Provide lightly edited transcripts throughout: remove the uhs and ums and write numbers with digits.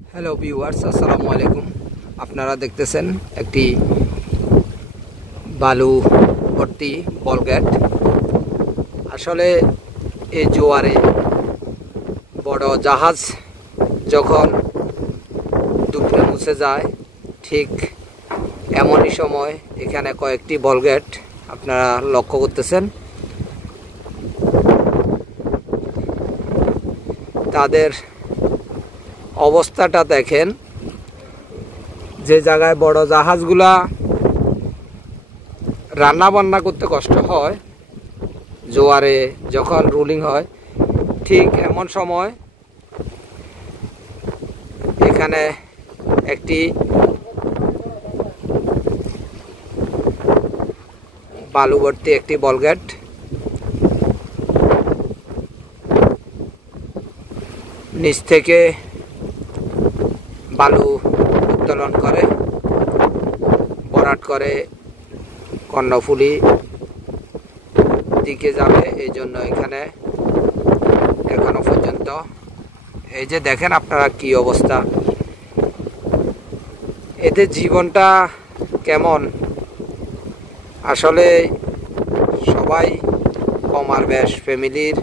Hello viewers, আসসালামু আলাইকুম। আপনারা দেখতেছেন একটি বালু ভর্তি বলগেট। আসলে এই জোয়ারে বড় জাহাজ যখন ডুবতে মুছে যায়, ঠিক এমনই সময় এখানে কয়েকটি বলগেট আপনারা লক্ষ্য করতেছেন। তাদের অবস্থাটা দেখেন। যে জায়গায় বড় জাহাজগুলা রান্না বান্না করতে কষ্ট হয়, জোয়ারে যখন রুলিং হয়, ঠিক এমন সময় এখানে একটি বালু ভর্তি একটি বলগেট নিচ থেকে বালু উত্তোলন করে, ভরাট করে কর্ণফুলী দিকে যাবে। এই জন্য এখানে এখনো পর্যন্ত এই যে দেখেন আপনারা কি অবস্থা। এদের জীবনটা কেমন, আসলে সবাই কমার বেশ ফ্যামিলির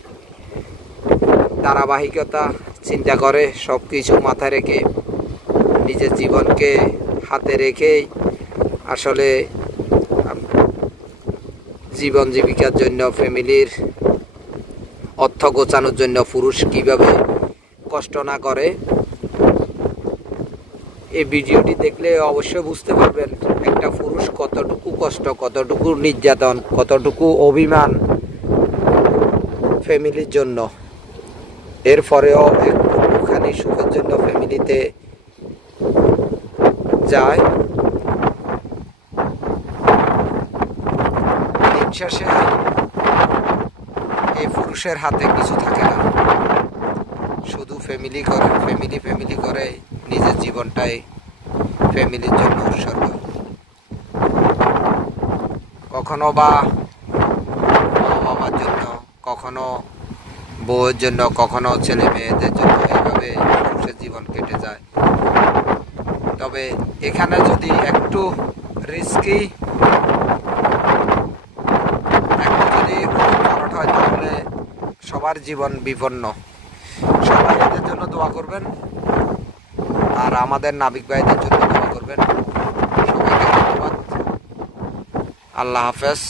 ধারাবাহিকতা চিন্তা করে, সব কিছু মাথায় রেখে নিজের জীবনকে হাতে রেখেই আসলে জীবন জীবিকার জন্য, ফ্যামিলির অর্থ গোছানোর জন্য পুরুষ কিভাবে কষ্ট না করে। এই ভিডিওটি দেখলে অবশ্যই বুঝতে পারবেন একটা পুরুষ কতটুকু কষ্ট, কতটুকু নির্যাতন, কতটুকু অভিমান ফ্যামিলির জন্য। এরপরেও একটুখানি সুখের জন্য ফ্যামিলিতে যায়। দিন শেষে এই পুরুষের হাতে কিছু থাকে না, শুধু ফ্যামিলি করে নিজের জীবনটাই ফ্যামিলির জন্য উৎসর্গ। কখনো বা মা বাবার জন্য, কখনো বউয়ের জন্য, কখনো ছেলে মেয়েদের জন্য, এইভাবে পুরুষের জীবন কেটে যায়। তবে এখানে যদি একটু রিস্কি, একটু যদি উলটপালট হয়, তাহলে সবার জীবন বিপন্ন। সবাই এদের জন্য দোয়া করবেন, আর আমাদের নাবিক ভাইদের জন্য দোয়া করবেন। সবাইকে ধন্যবাদ। আল্লাহ হাফেজ।